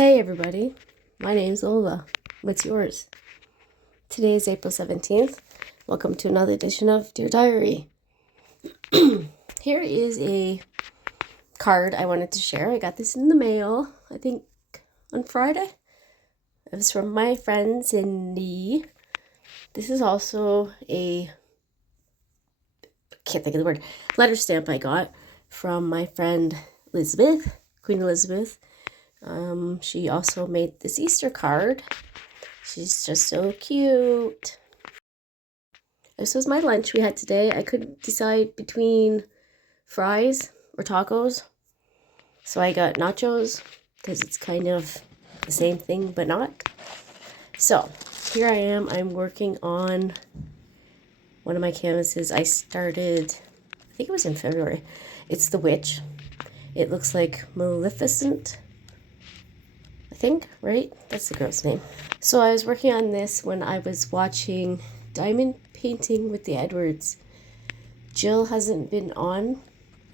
Hey everybody, my name's Ola. What's yours? Today is April 17th. Welcome to another edition of Dear Diary. Here is a card I wanted to share. I got this in the mail, I think on Friday. It was from my friend Cindy. This is also I can't think of the word, letter stamp I got from my friend Elizabeth, Queen Elizabeth. She also made this Easter card. She's just so cute. This was my lunch we had today. I couldn't decide between fries or tacos, so I got nachos because it's kind of the same thing but not. So here I am. I'm working on one of my canvases. I started, I think it was in February. It's The Witch. It looks like Maleficent, I think, right? That's the girl's name. So I was working on this when I was watching Diamond Painting with the Edwards. Jill hasn't been on,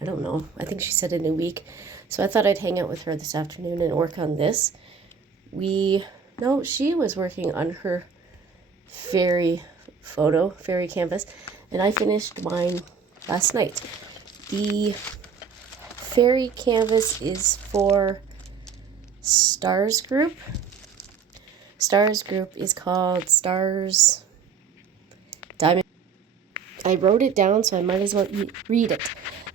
I don't know, I think she said in a week. So I thought I'd hang out with her this afternoon and work on this. She was working on her fairy canvas, and I finished mine last night. The fairy canvas is for Stars Group. Stars Group is called Stars Diamond. I wrote it down, so I might as well read it.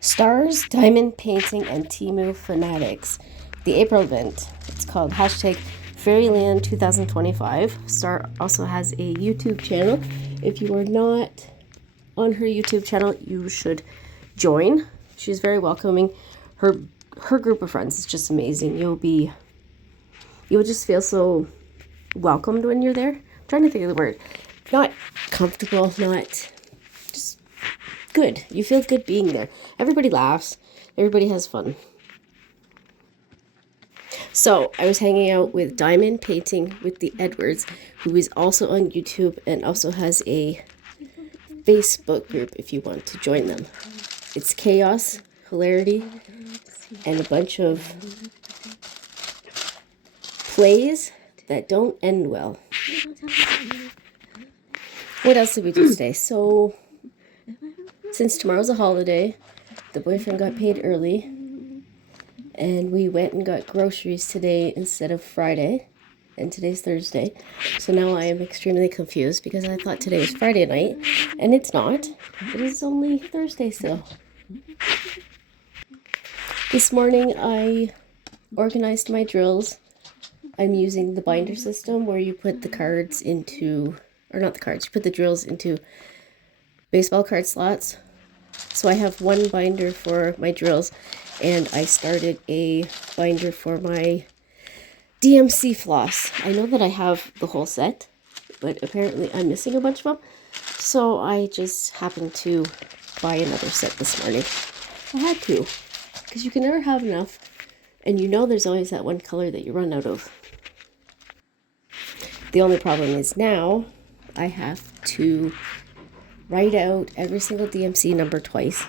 Stars, Diamond Painting, and Temu Fanatics. The April event. It's called #Fairyland 2025. Star also has a YouTube channel. If you are not on her YouTube channel, you should join. She's very welcoming. Her group of friends is just amazing. You'll just feel so welcomed when you're there. I'm trying to think of the word. Not comfortable, not just good. You feel good being there. Everybody laughs. Everybody has fun. So I was hanging out with Diamond Painting with the Edwards, who is also on YouTube and also has a Facebook group if you want to join them. It's chaos, hilarity, and a bunch of plays that don't end well. What else did we do today? So, since tomorrow's a holiday, the boyfriend got paid early, and we went and got groceries today instead of Friday, and today's Thursday. So now I am extremely confused because I thought today was Friday night, and it's not. It is only Thursday still. This morning I organized my drills. I'm using the binder system where you put the cards into, or not the cards, you put the drills into baseball card slots. So I have one binder for my drills, and I started a binder for my DMC floss. I know that I have the whole set, but apparently I'm missing a bunch of them. So I just happened to buy another set this morning. I had to, because you can never have enough, and you know there's always that one color that you run out of. The only problem is now I have to write out every single DMC number twice.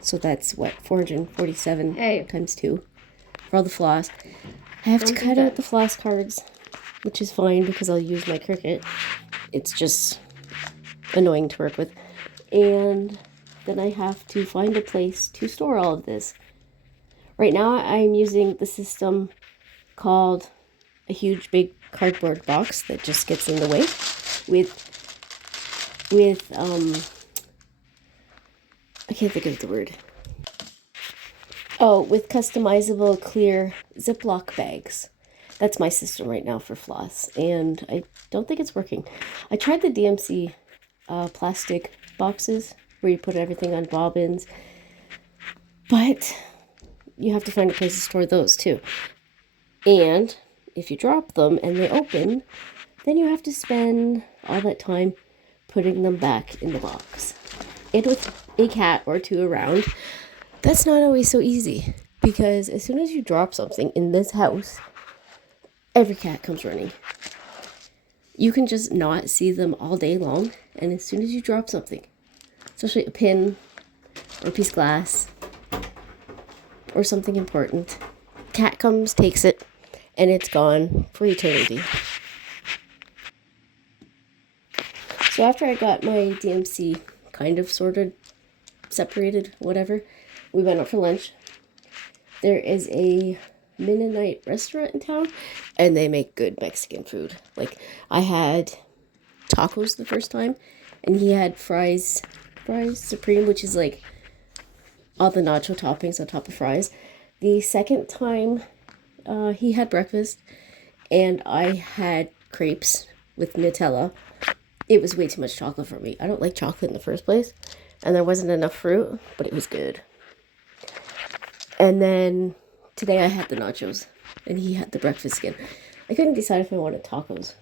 So that's what, 447 times 2 for all the floss. I have to cut out the floss cards, which is fine because I'll use my Cricut. It's just annoying to work with. And then I have to find a place to store all of this. Right now I'm using the system called a huge big cardboard box that just gets in the way with I can't think of the word. With customizable clear Ziploc bags. That's my system right now for floss, and I don't think it's working. I tried the DMC plastic boxes where you put everything on bobbins, but you have to find a place to store those too. And if you drop them and they open, then you have to spend all that time putting them back in the box. And with a cat or two around, that's not always so easy, because as soon as you drop something in this house, every cat comes running. You can just not see them all day long, and as soon as you drop something, especially a pin or a piece of glass or something important, cat comes, takes it, and it's gone for eternity. So after I got my DMC kind of sorted, separated, whatever, we went out for lunch. There is a Mennonite restaurant in town, and they make good Mexican food. Like, I had tacos the first time, and he had fries supreme, which is like all the nacho toppings on top of fries. The second time, he had breakfast, and I had crepes with Nutella. It was way too much chocolate for me. I don't like chocolate in the first place, and there wasn't enough fruit, but it was good. And then today I had the nachos, and he had the breakfast again. I couldn't decide if I wanted tacos.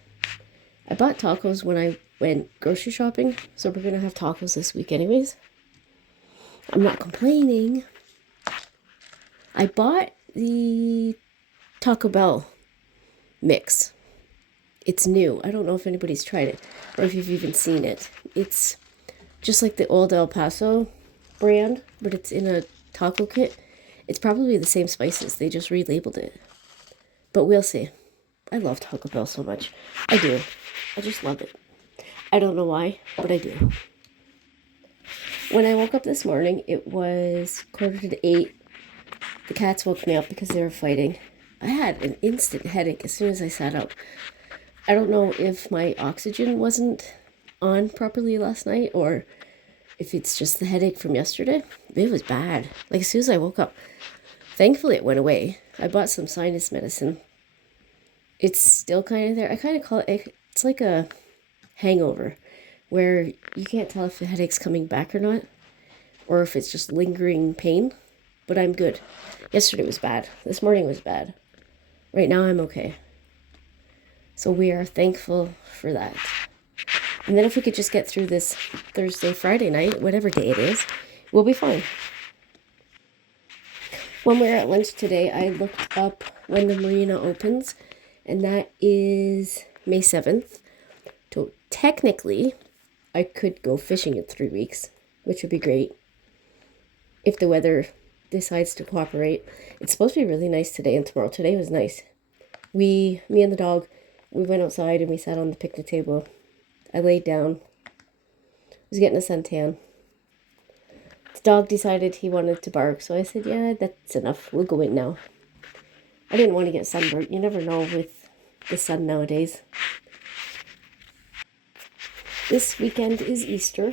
I bought tacos when I went grocery shopping, so we're going to have tacos this week anyways. I'm not complaining. I bought the Taco Bell mix. It's new. I don't know if anybody's tried it or if you've even seen it. It's just like the old El Paso brand, but it's in a taco kit. It's probably the same spices. They just relabeled it. But we'll see. I love Taco Bell so much. I do. I just love it. I don't know why, but I do. When I woke up this morning, it was 7:45. The cats woke me up because they were fighting. I had an instant headache as soon as I sat up. I don't know if my oxygen wasn't on properly last night or if it's just the headache from yesterday. It was bad. Like, as soon as I woke up, thankfully it went away. I bought some sinus medicine. It's still kind of there. I kind of call it, it's like a hangover where you can't tell if the headache's coming back or not, or if it's just lingering pain, but I'm good. Yesterday was bad. This morning was bad. Right now I'm okay. So we are thankful for that. And then if we could just get through this Thursday, Friday night, whatever day it is, we'll be fine. When we were at lunch today, I looked up when the marina opens, and that is May 7th. So technically, I could go fishing in 3 weeks, which would be great if the weather decides to cooperate. It's supposed to be really nice today and tomorrow. Today was nice. Me and the dog, we went outside and we sat on the picnic table. I laid down. I was getting a suntan. The dog decided he wanted to bark, so I said, yeah, that's enough. We'll go in now. I didn't want to get sunburnt. You never know with the sun nowadays. This weekend is Easter,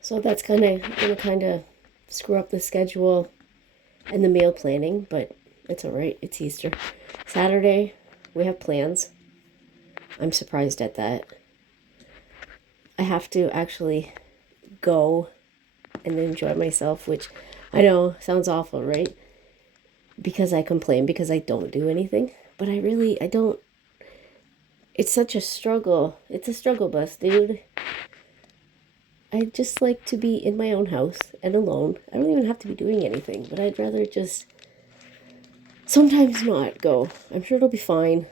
so that's going to screw up the schedule and the meal planning, but it's all right. It's Easter. Saturday, we have plans. I'm surprised at that. I have to actually go and enjoy myself, which I know sounds awful, right? Because I complain because I don't do anything, but I don't. It's such a struggle. It's a struggle bus, dude. I just like to be in my own house and alone. I don't even have to be doing anything, but I'd rather just sometimes not go. I'm sure it'll be fine.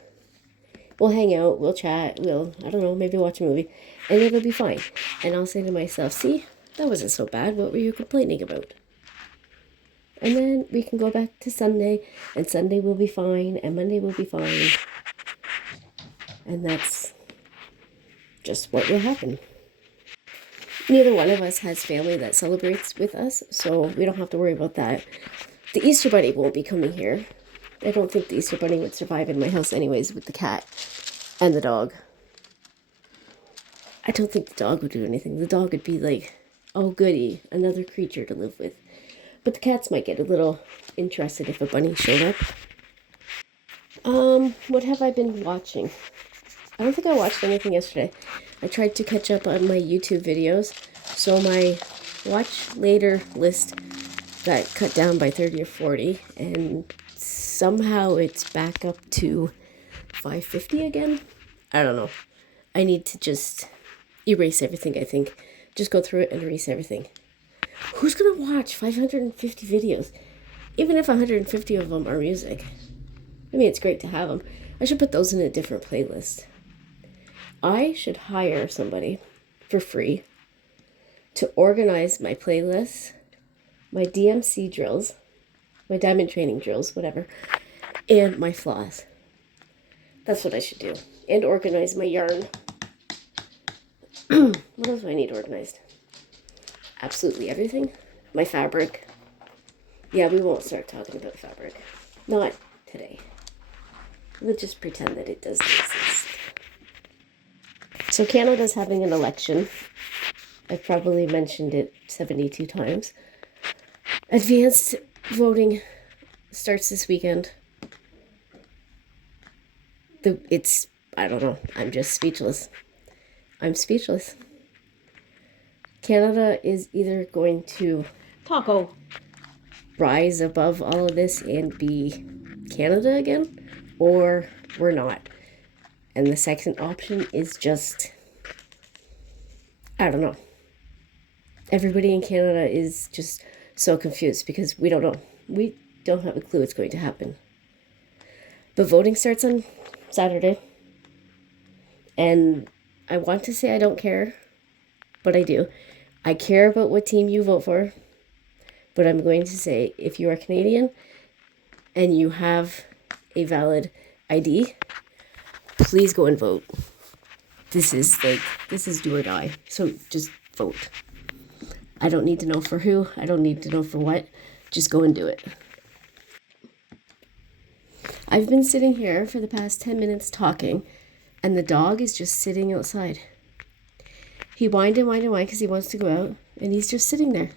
We'll hang out, we'll chat, I don't know, maybe watch a movie, and it'll be fine. And I'll say to myself, see, that wasn't so bad. What were you complaining about? And then we can go back to Sunday, and Sunday will be fine, and Monday will be fine. And that's just what will happen. Neither one of us has family that celebrates with us, so we don't have to worry about that. The Easter Bunny won't be coming here. I don't think the Easter Bunny would survive in my house anyways with the cat and the dog. I don't think the dog would do anything. The dog would be like, oh goody, another creature to live with. But the cats might get a little interested if a bunny showed up. What have I been watching? I don't think I watched anything yesterday. I tried to catch up on my YouTube videos, so my watch later list got cut down by 30 or 40, and somehow it's back up to 550 again. I don't know. I need to just erase everything, I think. Just go through it and erase everything. Who's gonna watch 550 videos? Even if 150 of them are music. I mean, it's great to have them. I should put those in a different playlist. I should hire somebody for free to organize my playlists, my DMC drills, my diamond training drills, whatever, and my flaws. That's what I should do. And organize my yarn. What else do I need organized? Absolutely everything. My fabric. Yeah, we won't start talking about fabric. Not today. We'll just pretend that it doesn't exist. So Canada's having an election. I've probably mentioned it 72 times. Advanced voting starts this weekend. I don't know. I'm just speechless. I'm speechless. Canada is either going to rise above all of this and be Canada again, or we're not. And the second option is just, I don't know. Everybody in Canada is just so confused because we don't know. We don't have a clue what's going to happen. But voting starts on Saturday. And I want to say I don't care, but I do. I care about what team you vote for. But I'm going to say, if you are Canadian and you have a valid ID, please go and vote. This is do or die. So just vote. I don't need to know for who. I don't need to know for what. Just go and do it. I've been sitting here for the past 10 minutes talking, and the dog is just sitting outside. He whined and whined and whined because he wants to go out, and he's just sitting there.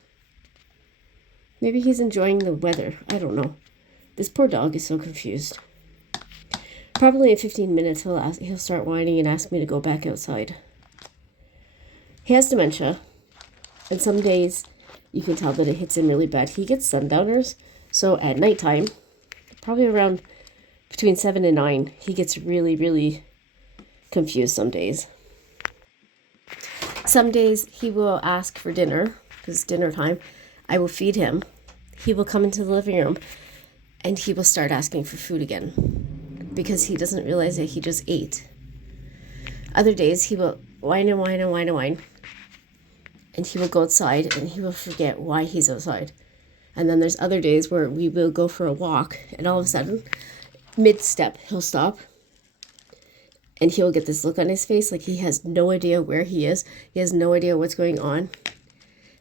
Maybe he's enjoying the weather. I don't know. This poor dog is so confused. Probably in 15 minutes he'll start whining and ask me to go back outside. He has dementia, and some days you can tell that it hits him really bad. He gets sundowners, so at nighttime, probably around between 7 and 9, he gets really, really confused some days. Some days he will ask for dinner, because it's dinner time. I will feed him. He will come into the living room, and he will start asking for food again, because he doesn't realize that he just ate. Other days he will whine and whine and whine and whine, and he will go outside, and he will forget why he's outside. And then there's other days where we will go for a walk, and all of a sudden, mid-step, he'll stop, and he'll get this look on his face like he has no idea where he is. He has no idea what's going on,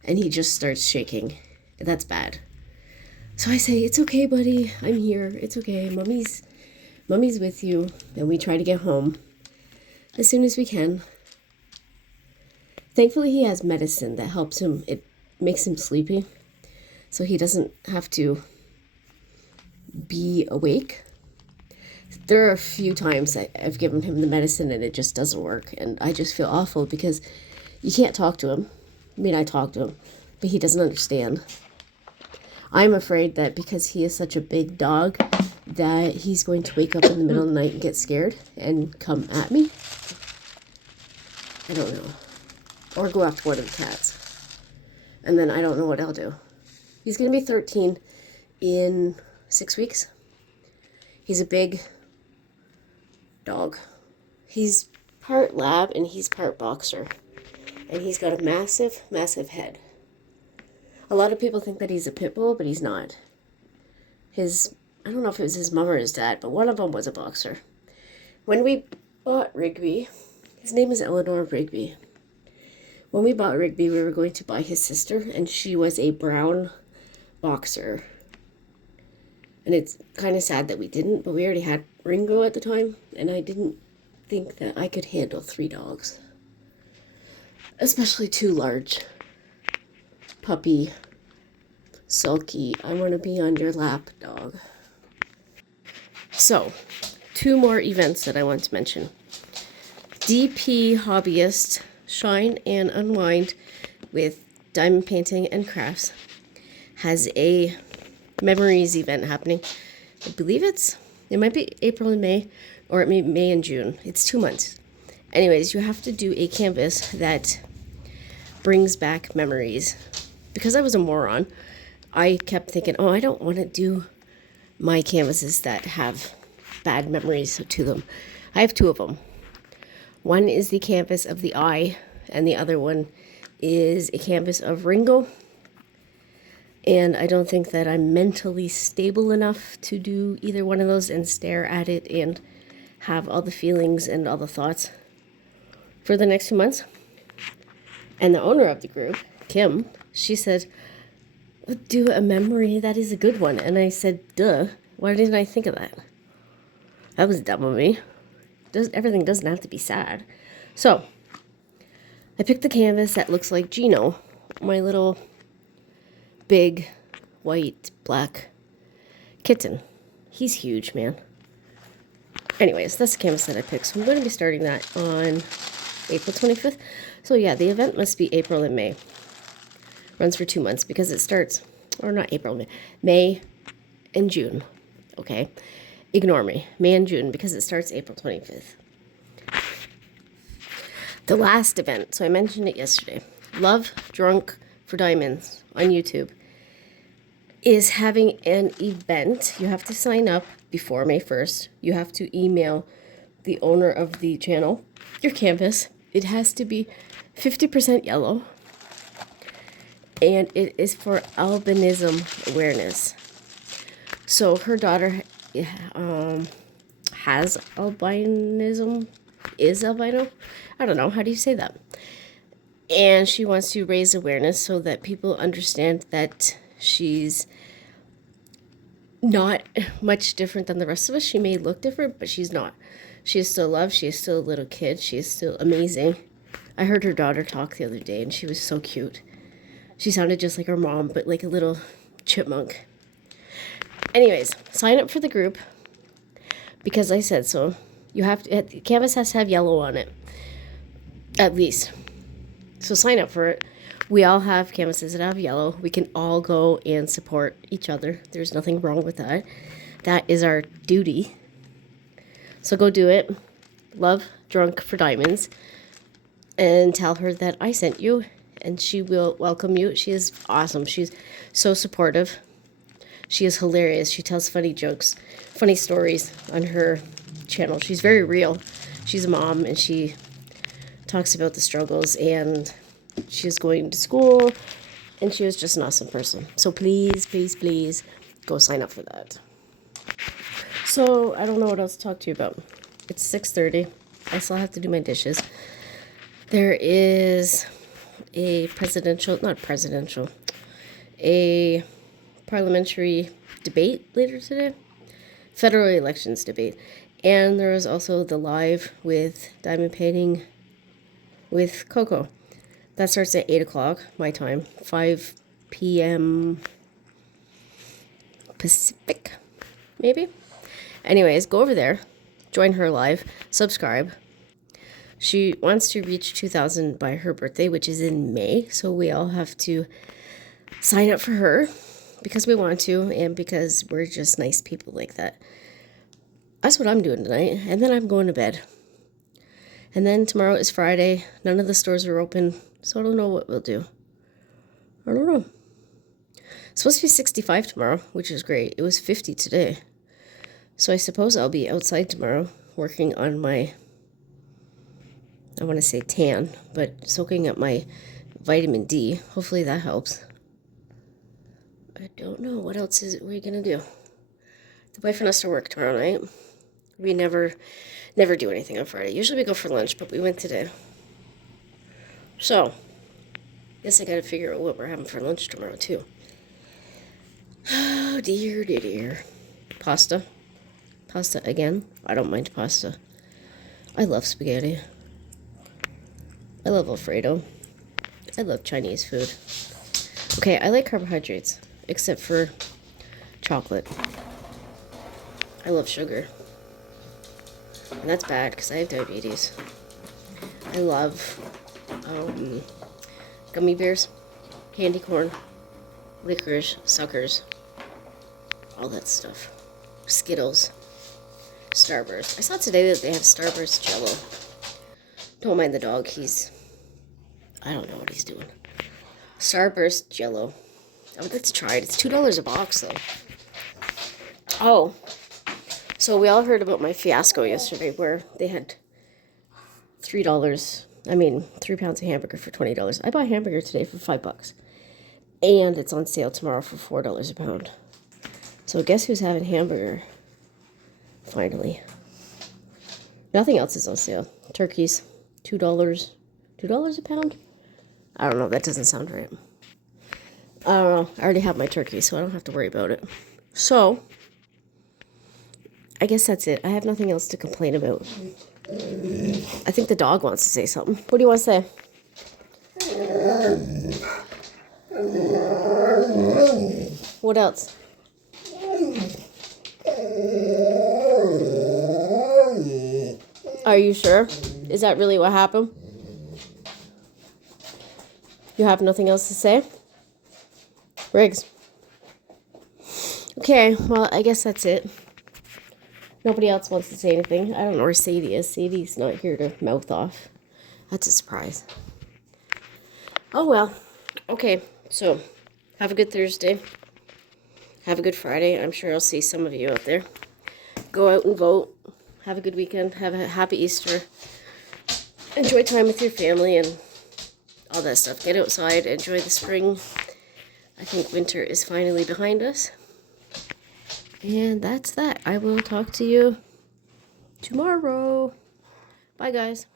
and he just starts shaking. And that's bad. So I say, it's okay, buddy. I'm here. It's okay. Mommy's with you. And we try to get home as soon as we can. Thankfully, he has medicine that helps him. It makes him sleepy, so he doesn't have to be awake. There are a few times that I've given him the medicine and it just doesn't work. And I just feel awful because you can't talk to him. I mean, I talk to him, but he doesn't understand. I'm afraid that because he is such a big dog that he's going to wake up in the middle of the night and get scared and come at me. I don't know. Or go after one of the cats. And then I don't know what I'll do. He's going to be 13 in 6 weeks. He's a big dog. He's part lab and he's part boxer. And he's got a massive, massive head. A lot of people think that he's a pit bull, but he's not. I don't know if it was his mom or his dad, but one of them was a boxer. When we bought Rigby, his name is Eleanor Rigby. When we bought Rigby, we were going to buy his sister, and she was a brown boxer. And it's kind of sad that we didn't, but we already had Ringo at the time, and I didn't think that I could handle 3 dogs. Especially 2 large. Puppy, sulky, I want to be on your lap dog. So, 2 more events that I want to mention. DP Hobbyist Shine and Unwind with Diamond Painting and Crafts has a Memories event happening. I believe it might be April and May, or it may be May and June. It's 2 months. Anyways, you have to do a canvas that brings back memories. Because I was a moron, I kept thinking, I don't want to do my canvases that have bad memories to them. I have 2 of them. One is the canvas of the eye, and the other one is a canvas of Ringo. And I don't think that I'm mentally stable enough to do either one of those and stare at it and have all the feelings and all the thoughts for the next 2 months. And the owner of the group, Kim, she said, do a memory that is a good one. And I said, duh, why didn't I think of that? That was dumb of me. Everything doesn't have to be sad. So, I picked the canvas that looks like Gino, my little big white black kitten. He's huge, man. Anyways, that's the canvas that I picked. So I'm going to be starting that on April 25th. So yeah, the event must be April and May. Runs for 2 months because it starts, or not April, May and June. Okay, ignore me. May and June because it starts April 25th. The last event, so I mentioned it yesterday, Love Drunk for Diamonds on YouTube is having an event. You have to sign up before May 1st. You have to email the owner of the channel your canvas. It has to be 50% yellow. And it is for albinism awareness. So her daughter has albinism, is albino. I don't know, how do you say that? And she wants to raise awareness so that people understand that she's not much different than the rest of us. She may look different, but she's not. She is still loved. She is still a little kid. She is still amazing. I heard her daughter talk the other day, and she was so cute. She sounded just like her mom, but like a little chipmunk. Anyways, sign up for the group because I said so. You have to, the canvas has to have yellow on it, at least. So sign up for it. We all have canvases that have yellow. We can all go and support each other. There's nothing wrong with that. That is our duty. So go do it. Love Drunk for Diamonds. And tell her that I sent you. And she will welcome you. She is awesome. She's so supportive. She is hilarious. She tells funny jokes, funny stories on her channel. She's very real. She's a mom and she talks about the struggles and she's going to school and she was just an awesome person. So please, please, please go sign up for that. So I don't know what else to talk to you about. It's 6:30. I still have to do my dishes. There is a a parliamentary debate later today. Federal elections debate. And there is also the live with diamond painting with Coco. That starts at 8 o'clock, my time, 5 p.m. Pacific, maybe? Anyways, go over there, join her live, subscribe. She wants to reach 2,000 by her birthday, which is in May, so we all have to sign up for her because we want to and because we're just nice people like that. That's what I'm doing tonight, and then I'm going to bed. And then tomorrow is Friday. None of the stores are open, so I don't know what we'll do. I don't know. It's supposed to be 65 tomorrow, which is great. It was 50 today. So I suppose I'll be outside tomorrow working on my, I want to say tan, but soaking up my vitamin D. Hopefully that helps. I don't know. What else is we going to do? The boyfriend has to work tomorrow night. We never do anything on Friday. Usually we go for lunch, but we went today. So, guess I gotta figure out what we're having for lunch tomorrow, too. Oh, dear, dear, dear. Pasta. Pasta again. I don't mind pasta. I love spaghetti. I love Alfredo. I love Chinese food. Okay, I like carbohydrates, except for chocolate. I love sugar. And that's bad because I have diabetes. I love gummy bears, candy corn, licorice, suckers, all that stuff. Skittles, Starburst. I saw today that they have Starburst Jello. Don't mind the dog. I don't know what he's doing. Starburst Jello. I would like to try it. It's $2 a box though. Oh. So we all heard about my fiasco yesterday where they had $3 of hamburger for $20. I bought hamburger today for $5. And it's on sale tomorrow for $4 a pound. So guess who's having hamburger? Finally. Nothing else is on sale. Turkeys, $2. $2 a pound? I don't know. That doesn't sound right. I don't know. I already have my turkey, so I don't have to worry about it. So, I guess that's it. I have nothing else to complain about. I think the dog wants to say something. What do you want to say? What else? Are you sure? Is that really what happened? You have nothing else to say? Riggs. Okay, well, I guess that's it. Nobody else wants to say anything. I don't know where Sadie is. Sadie's not here to mouth off. That's a surprise. Oh, well. Okay, so have a good Thursday. Have a good Friday. I'm sure I'll see some of you out there. Go out and vote. Have a good weekend. Have a happy Easter. Enjoy time with your family and all that stuff. Get outside. Enjoy the spring. I think winter is finally behind us. And that's that. I will talk to you tomorrow. Bye, guys.